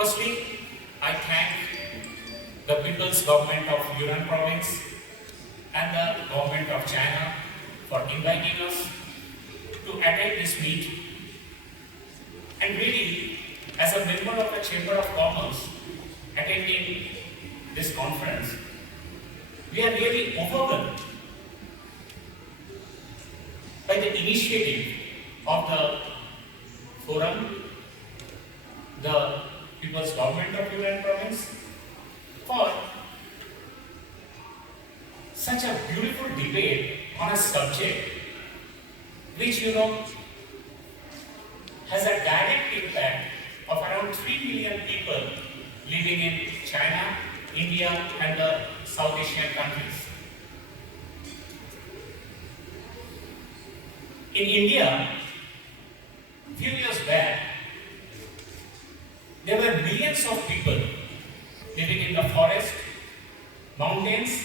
Firstly, I thank the People's Government of Yunnan Province and the Government of China for inviting us to attend this meet. And really, as a member of the Chamber of Commerce attending this conference, we are really overwhelmed by the initiative of the forum, the People's Government of Yunnan Province, for such a beautiful debate on a subject which has a direct impact of around 3 million people living in China, India and the South Asian countries. In India, few years back, there were millions of people living in the forest, mountains,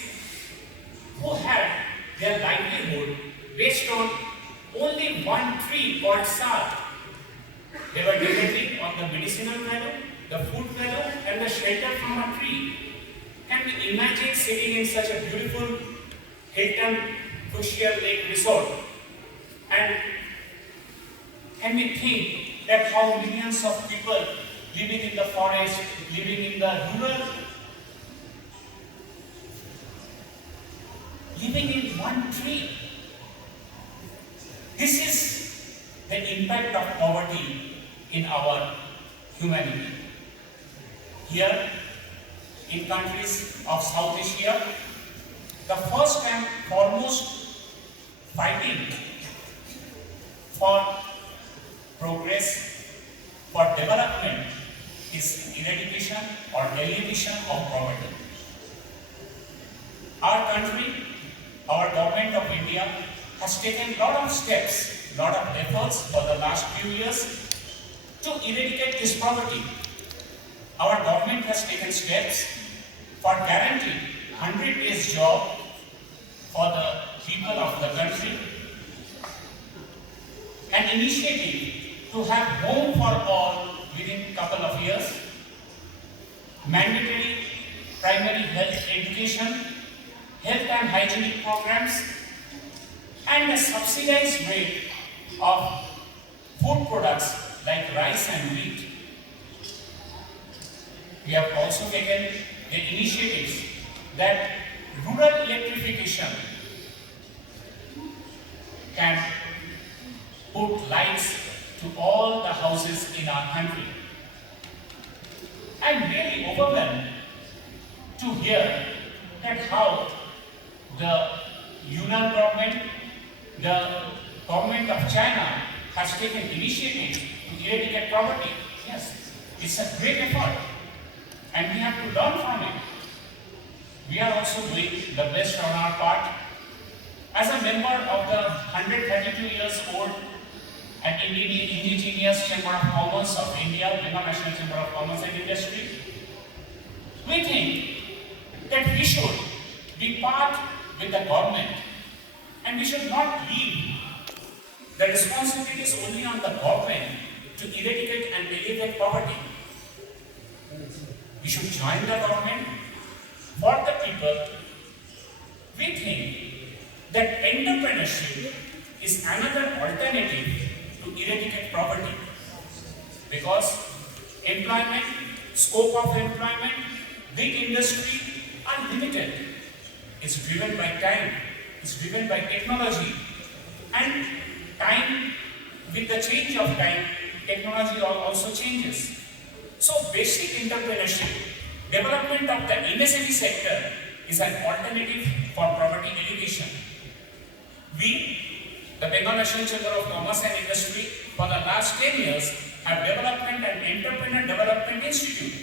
who had their livelihood based on only one tree called sal. They were depending on the medicinal value, the food value, and the shelter from a tree. Can we imagine sitting in such a beautiful Hilton Fuchsia Lake resort? And can we think that how millions of people living in the forest, living in the rural, living in one tree? This is the impact of poverty in our humanity. Here, in countries of South Asia, the first and foremost fighting for progress, for development is eradication or elimination of poverty. Our country, our government of India has taken a lot of steps, lot of efforts for the last few years to eradicate this poverty. Our government has taken steps for guaranteeing 100 days job for the people of the country, an initiative to have home for all within a couple of years, mandatory primary health education, health and hygienic programs, and a subsidized rate of food products like rice and wheat. We have also taken the initiatives that rural electrification can put lights to all the houses in our country. I'm really overwhelmed to hear that how the Yunnan government, the government of China has taken initiative to eradicate poverty. Yes, it's a great effort and we have to learn from it. We are also doing the best on our part. As a member of the 132 years old and indigenous Chamber of Commerce of India, Bengal National Chamber of Commerce and Industry, we think that we should be part with the government and we should not leave the responsibilities only on the government to eradicate and alleviate poverty. We should join the government for the people. We think that entrepreneurship is another alternative to eradicate poverty because employment, scope of employment, big industry are limited. It's driven by time, it's driven by technology, and time, with the change of time, technology also changes. So basic entrepreneurship, development of the MSME sector is an alternative for poverty alleviation. We, the Bengal National Chamber of Commerce and Industry, for the last 10 years have Development and Entrepreneur Development Institute.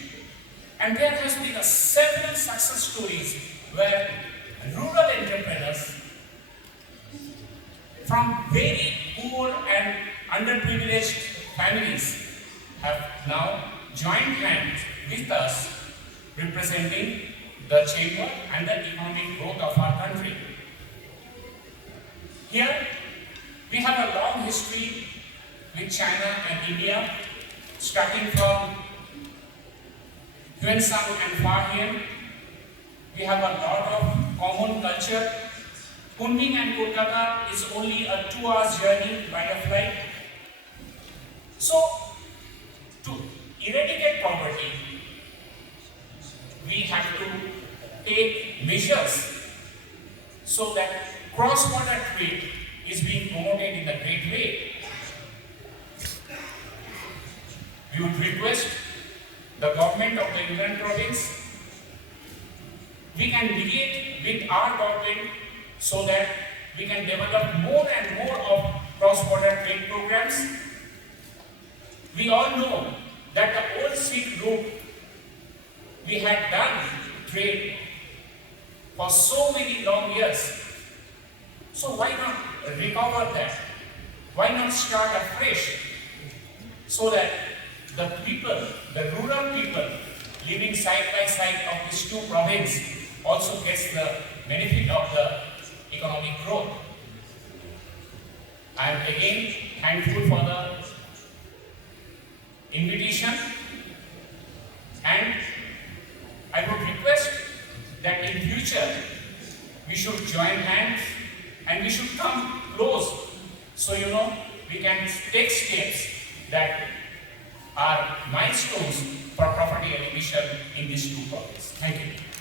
And there has been several success stories where rural entrepreneurs from very poor and underprivileged families have now joined hands with us representing the chamber and the economic growth of our country. Here, we have a long history with China and India, starting from Sang and Farhian, we have a lot of common culture. Kunming and Kolkata is only a 2 hours journey by a flight. So, to eradicate poverty, we have to take measures so that cross-border trade is being promoted in a great way. We would request the government of the Union Province, we can mediate with our government so that we can develop more and more of cross-border trade programs. We all know that the old Sikh route, we had done trade for so many long years. So why not recover that? Why not start afresh so that the people, the rural people living side by side of these two provinces also gets the benefit of the economic growth. I am again thankful for the invitation, and I would request that in future we should join hands and we should come close so we can take steps that are milestones for poverty elimination in these two provinces. Thank you.